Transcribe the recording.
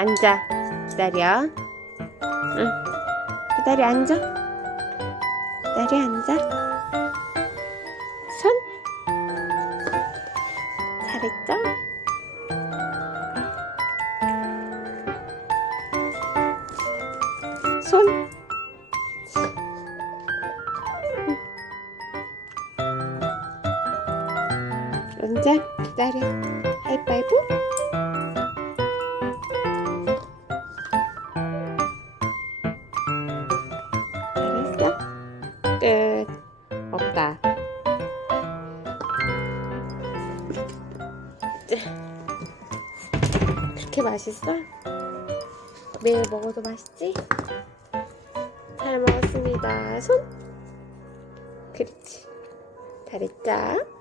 앉아. 기다려. 응. 기다려, 앉아. 기다려, 앉아. 손. 잘했죠? 손. 앉아. 기다려. 하이파이브. 없다. 그렇게 맛있어? 매일 먹어도 맛있지? 잘 먹었습니다. 손. 그렇지. 잘했죠?